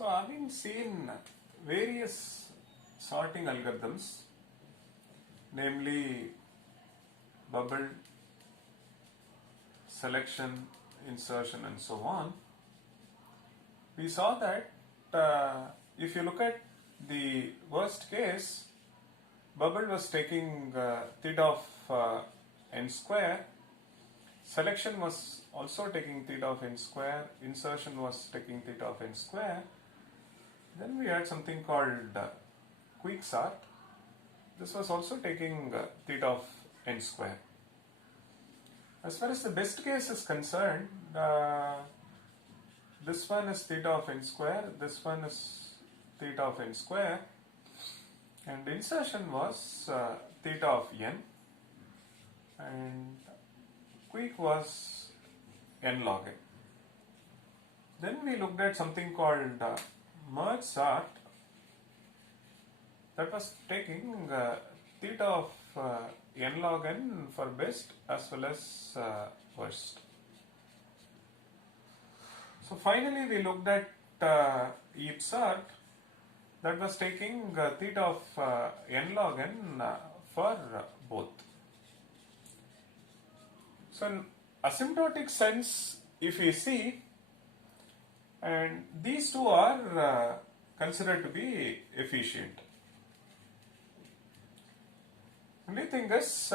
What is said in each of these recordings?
So, having seen various sorting algorithms, namely bubble, selection, insertion, and so on, we saw that if you look at the worst case, bubble was taking theta of n square, selection was also taking theta of n square, insertion was taking theta of n square. Then we had something called quicksort. This was also taking theta of n square. As far as the best case is concerned, this one is theta of n square, this one is theta of n square, and insertion was theta of n, and quick was n log n. Then we looked at something called merge sort, that was taking theta of n log n for best as well as worst. So finally we looked at heap sort, that was taking theta of n log n for both. So in asymptotic sense, if we see, and these two are considered to be efficient. Only thing is,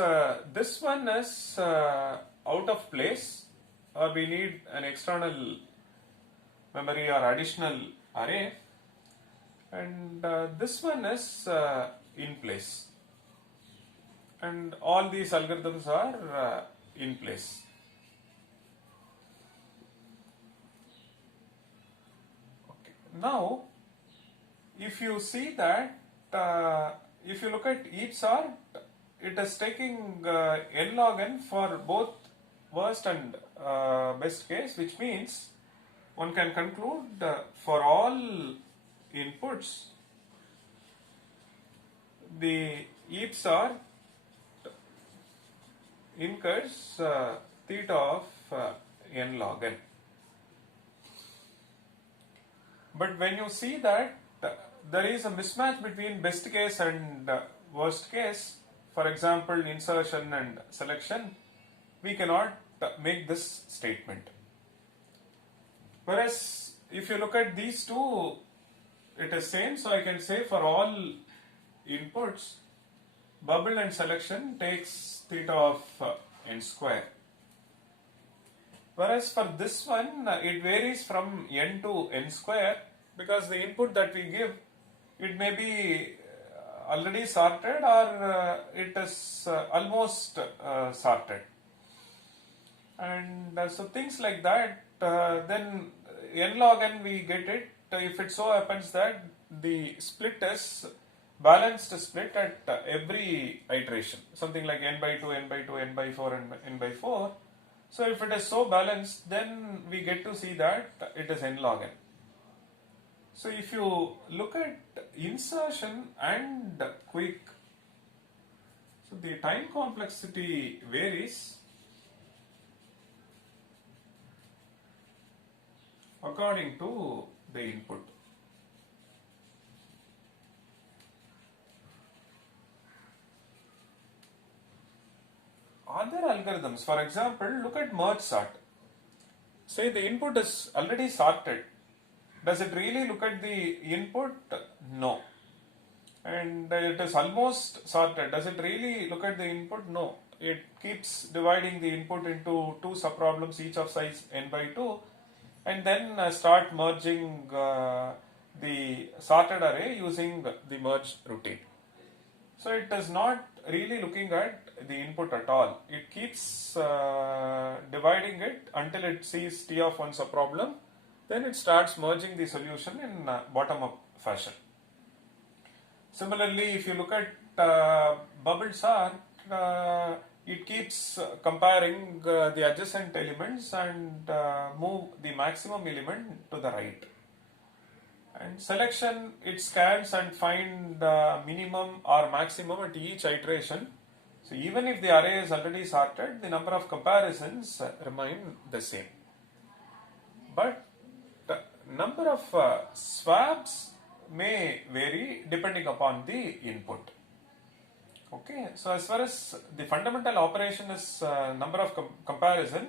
this one is out of place, or we need an external memory or additional array, and this one is in place, and all these algorithms are in place. Okay. Now, if you see that, if you look at heap sort, it is taking n log n for both worst and best case, which means one can conclude for all inputs the heap sort incurs theta of n log n. But when you see that there is a mismatch between best case and worst case, for example insertion and selection, we cannot make this statement. Whereas if you look at these two, it is same, so I can say for all inputs, bubble and selection takes theta of n square. Whereas for this one, it varies from n to n square, because the input that we give, it may be already sorted or it is almost sorted. And so things like that, then n log n we get it if it so happens that the split is balanced split at every iteration, something like n by 2, n by 2, n by 4, and n by 4. So if it is so balanced, then we get to see that it is n log n. So if you look at insertion and quick, so the time complexity varies according to the input. Other algorithms, for example, look at merge sort. Say the input is already sorted. Does it really look at the input? No. And it is almost sorted. Does it really look at the input? No. It keeps dividing the input into two subproblems, each of size n by 2, and then start merging the sorted array using the merge routine. So it is not really looking at the input at all. It keeps dividing it until it sees t of 1 subproblem. Then it starts merging the solution in bottom-up fashion. Similarly, if you look at bubble sort, it keeps comparing the adjacent elements and move the maximum element to the right. And selection, it scans and find minimum or maximum at each iteration. So even if the array is already sorted, the number of comparisons remain the same. But the number number of swaps may vary depending upon the input. Okay, so as far as the fundamental operation is number of comparison,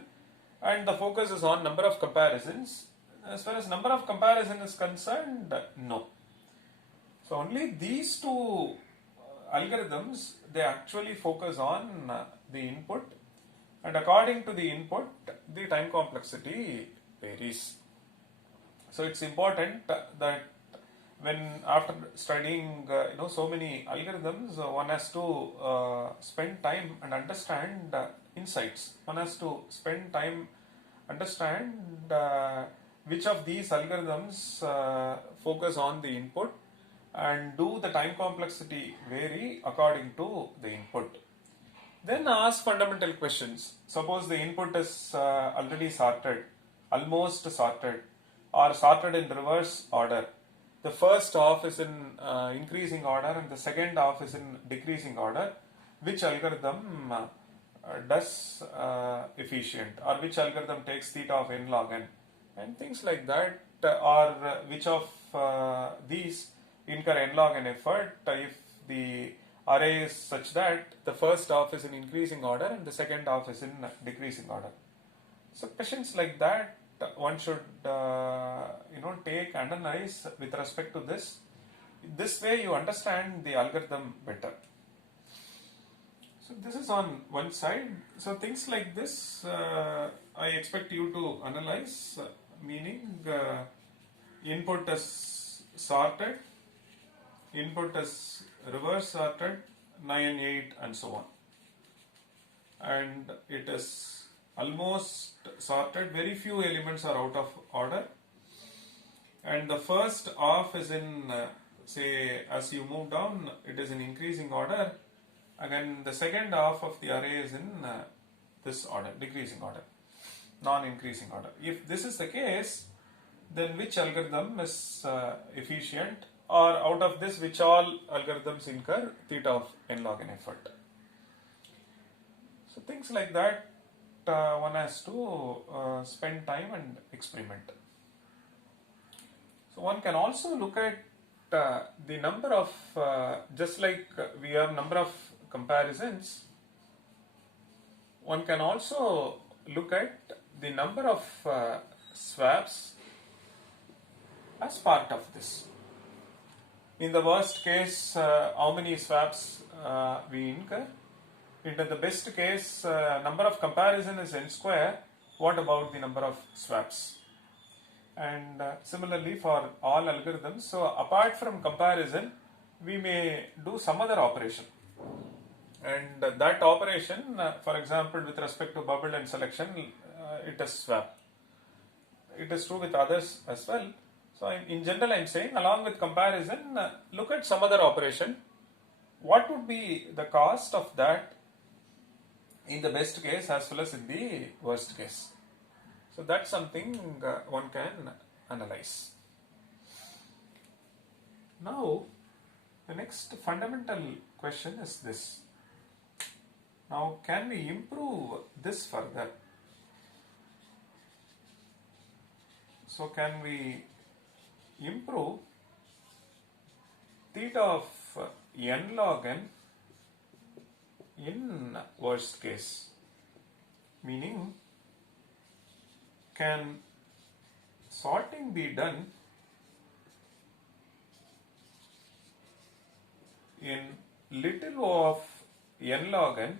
and the focus is on number of comparisons, as far as number of comparison is concerned, no. So only these two algorithms, they actually focus on the input, and according to the input, the time complexity varies. So it's important that when after studying so many algorithms, one has to spend time and understand insights. One has to spend time understand which of these algorithms focus on the input, and do the time complexity vary according to the input. Then ask fundamental questions. Suppose the input is already sorted, almost sorted, or sorted in reverse order. The first half is in increasing order and the second half is in decreasing order. Which algorithm does efficient, or which algorithm takes theta of n log n, and things like that, or which of these incur n log n effort if the array is such that the first half is in increasing order and the second half is in decreasing order. So questions like that one should take and analyze with respect to this. This way you understand the algorithm better. So this is on one side. So things like this I expect you to analyze, meaning input is sorted, input is reverse sorted, 9, 8 and so on, and it is almost sorted, very few elements are out of order, and the first half is in say as you move down it is in increasing order, again the second half of the array is in this order, decreasing order, non-increasing order. If this is the case, then which algorithm is efficient, or out of this which all algorithms incur theta of n log n effort. So things like that one has to spend time and experiment. So one can also look at the number of, just like we have number of comparisons, one can also look at the number of swaps as part of this. In the worst case, how many swaps we incur. In the best case, number of comparison is n square. What about the number of swaps? And similarly for all algorithms, so apart from comparison, we may do some other operation. And that operation, for example, with respect to bubble and selection, it is swap. It is true with others as well. So in general, I am saying along with comparison, look at some other operation. What would be the cost of that in the best case as well as in the worst case? So that's something one can analyze. Now, the next fundamental question is this. Now, can we improve this further? So, can we improve theta of n log n in worst case? Meaning, can sorting be done in little o of n log n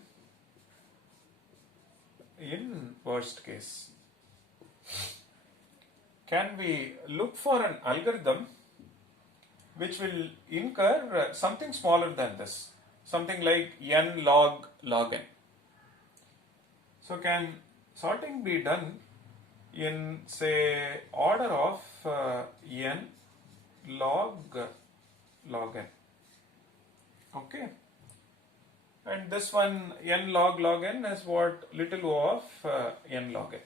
in worst case? Can we look for an algorithm which will incur something smaller than this, something like n log n? So can sorting be done in say order of n log n? Okay, and this one n log n is what? Little o of n log n.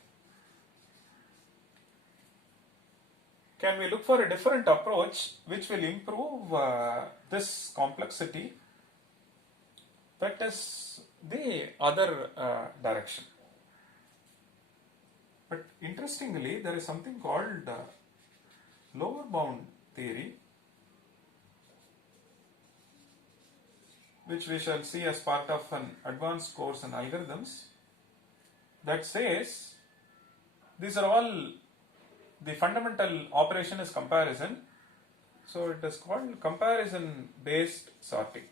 Can we look for a different approach which will improve this complexity? That is the other direction. But interestingly, there is something called lower bound theory, which we shall see as part of an advanced course in algorithms, that says these are all, the fundamental operation is comparison, so it is called comparison based sorting.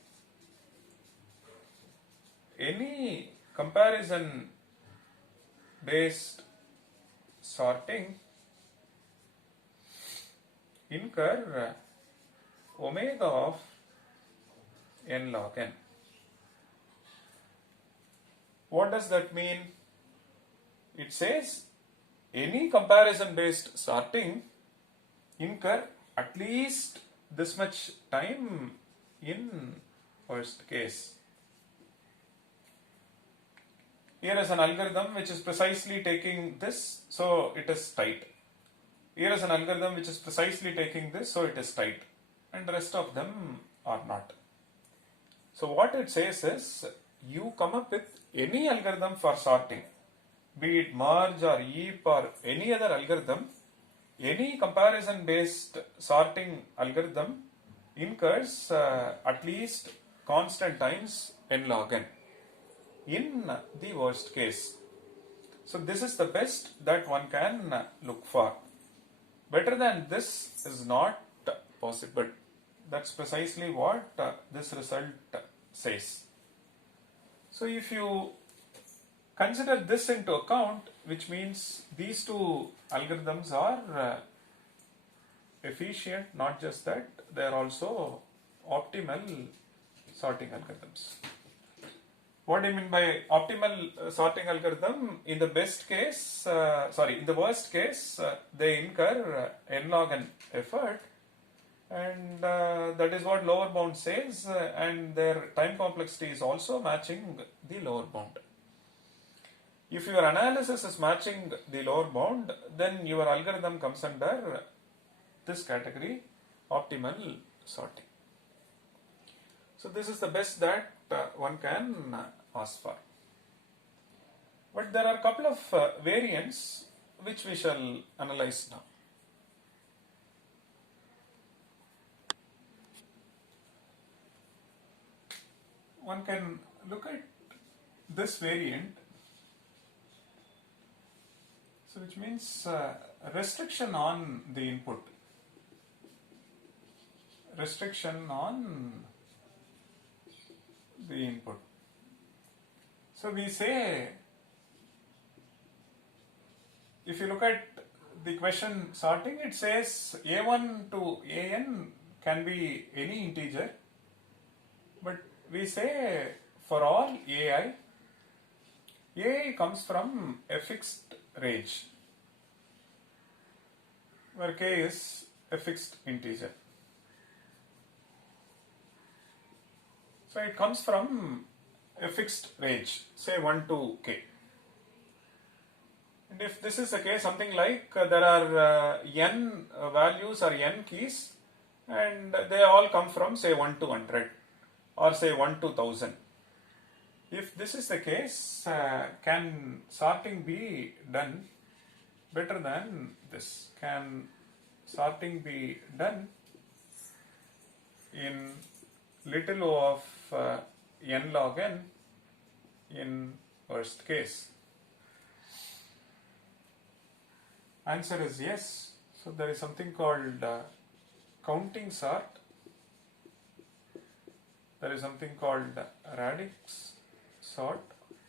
Any comparison based sorting incur omega of n log n. What does that mean? It says any comparison based sorting incur at least this much time in worst case. Here is an algorithm which is precisely taking this, so it is tight. Here is an algorithm which is precisely taking this, so it is tight. And the rest of them are not. So what it says is, you come up with any algorithm for sorting, be it merge or heap or any other algorithm, any comparison based sorting algorithm incurs at least constant times n log n in the worst case. So this is the best that one can look for. Better than this is not possible. That's precisely what this result says. So if you consider this into account, which means these two algorithms are efficient, not just that, they are also optimal sorting algorithms. What do you mean by optimal sorting algorithm? In the best case, in the worst case, they incur n log n effort, and that is what lower bound says, and their time complexity is also matching the lower bound. If your analysis is matching the lower bound, then your algorithm comes under this category, optimal sorting. So this is the best that one can ask for. But there are a couple of variants which we shall analyze now. One can look at this variant, so which means restriction on the input. Restriction on the input. So we say, if you look at the question sorting, it says a1 to an can be any integer, but we say for all ai comes from a fixed range, where k is a fixed integer. So it comes from a fixed range, say 1 to k. And if this is the case, something like there are n values or n keys, and they all come from say 1 to 100 or say 1 to 1000. If this is the case, can sorting be done better than this? Can sorting be done in little o of n log n in worst case? Answer is yes. So there is something called counting sort. There is something called radix sort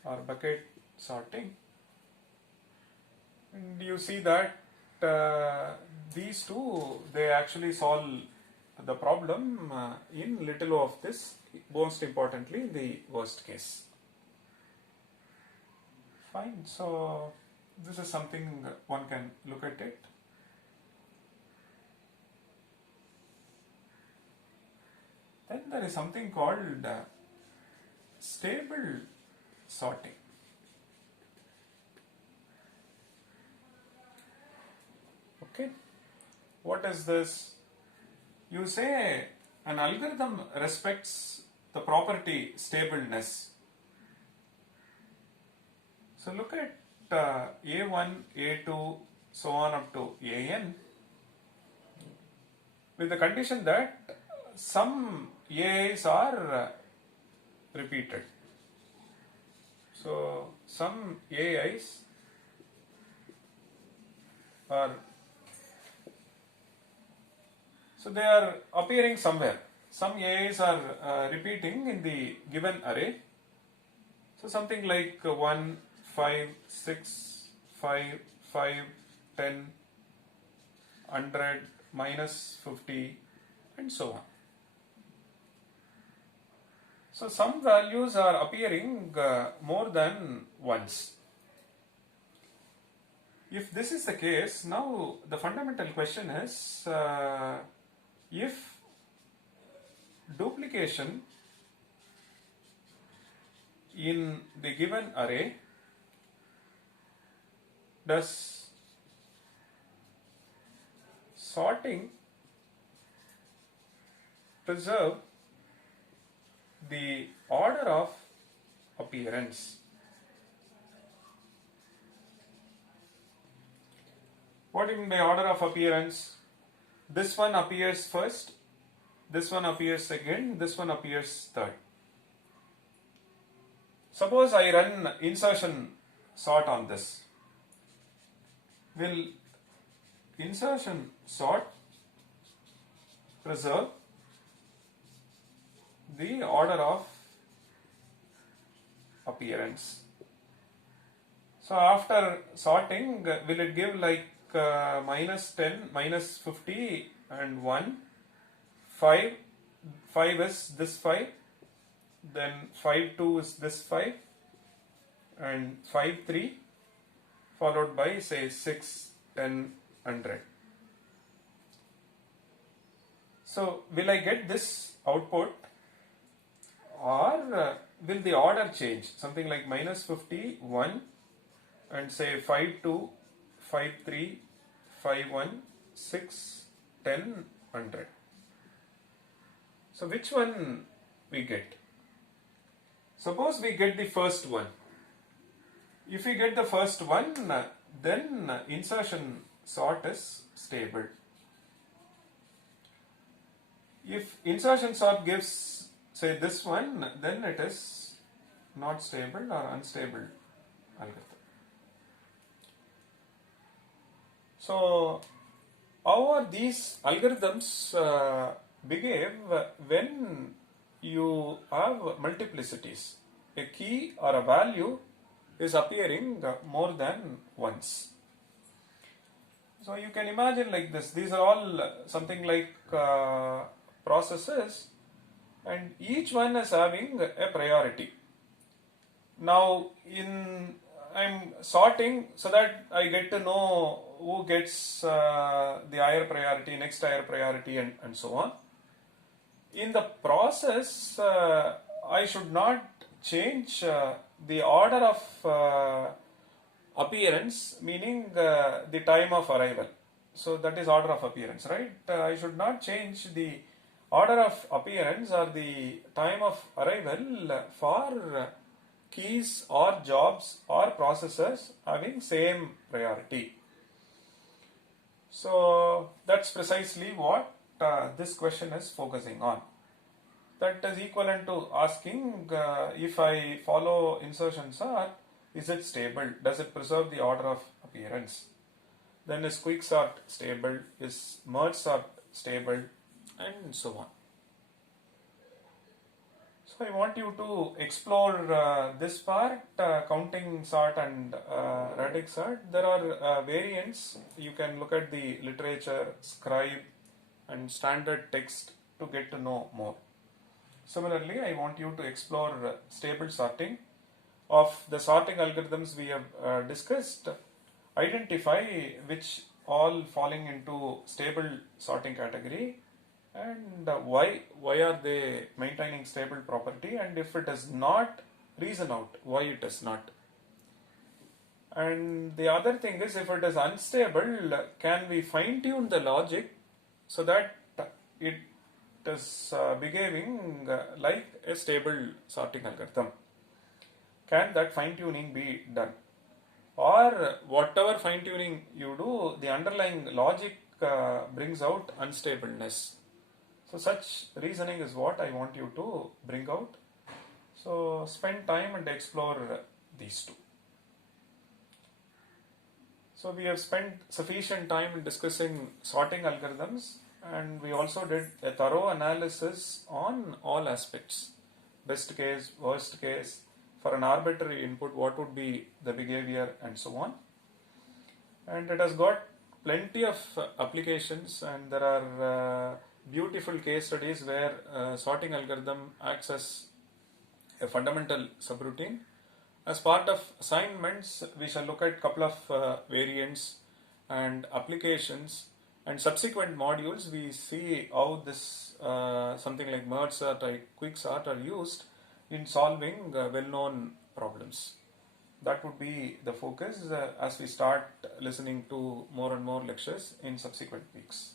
or bucket sorting. And you see that these two, they actually solve the problem in little o of this, most importantly the worst case. Fine, so this is something one can look at it. Then there is something called stable sorting. Okay, what is this? You say an algorithm respects the property stableness. So look at a1, a2, so on up to an. with the condition that some AIs are repeated. So some AIs are, so they are appearing somewhere. Some AIs are repeating in the given array. So something like 1, 5, 6, 5, 5, 10, 100, minus 50, and so on. So some values are appearing more than once. If this is the case, now the fundamental question is if duplication in the given array does sorting preserve the order of appearance. What do you mean by order of appearance? This one appears first, this one appears second, this one appears third. Suppose I run insertion sort on this. Will insertion sort preserve the order of appearance? So after sorting, will it give like minus 10, minus 50 and 1, 5, 5 is this 5, then 5, 2 is this 5, and 5, 3, followed by say 6, 10, 100. So will I get this output, or will the order change? Something like minus 50, 1, and say 5, 2, 5, 3, 5, 1, 6, 10, 100. So which one we get? Suppose we get the first one. If we get the first one, then insertion sort is stable. If insertion sort gives, say, this one, then it is not stable or unstable algorithm. So how are these algorithms behave when you have multiplicities? A key or a value is appearing more than once. So you can imagine like this. These are all something like processes, and each one is having a priority. Now I'm sorting so that I get to know who gets the higher priority, next higher priority, and so on. In the process, I should not change the order of appearance, meaning the time of arrival. So that is order of appearance, right? I should not change the order of appearance or the time of arrival for keys or jobs or processes having same priority. So that's precisely what this question is focusing on. That is equivalent to asking if I follow insertion sort, is it stable? Does it preserve the order of appearance? Then is quick sort stable? Is merge sort stable? And so on. So I want you to explore this part, counting sort and radix sort. There are variants. You can look at the literature, scribe, and standard text to get to know more. Similarly, I want you to explore stable sorting. Of the sorting algorithms we have discussed, identify which all falling into stable sorting category, and why are they maintaining stable property, and if it is not, reason out why it is not. And the other thing is, if it is unstable, can we fine tune the logic so that it is behaving like a stable sorting algorithm? Can that fine tuning be done? Or whatever fine tuning you do, the underlying logic brings out unstableness. So such reasoning is what I want you to bring out. So spend time and explore these two. So we have spent sufficient time in discussing sorting algorithms, and we also did a thorough analysis on all aspects. Best case, worst case, for an arbitrary input, what would be the behavior and so on. And it has got plenty of applications, and there are beautiful case studies where sorting algorithm acts as a fundamental subroutine. As part of assignments, we shall look at a couple of variants and applications, and subsequent modules we see how this something like merge sort or quick sort are used in solving well-known problems. That would be the focus as we start listening to more and more lectures in subsequent weeks.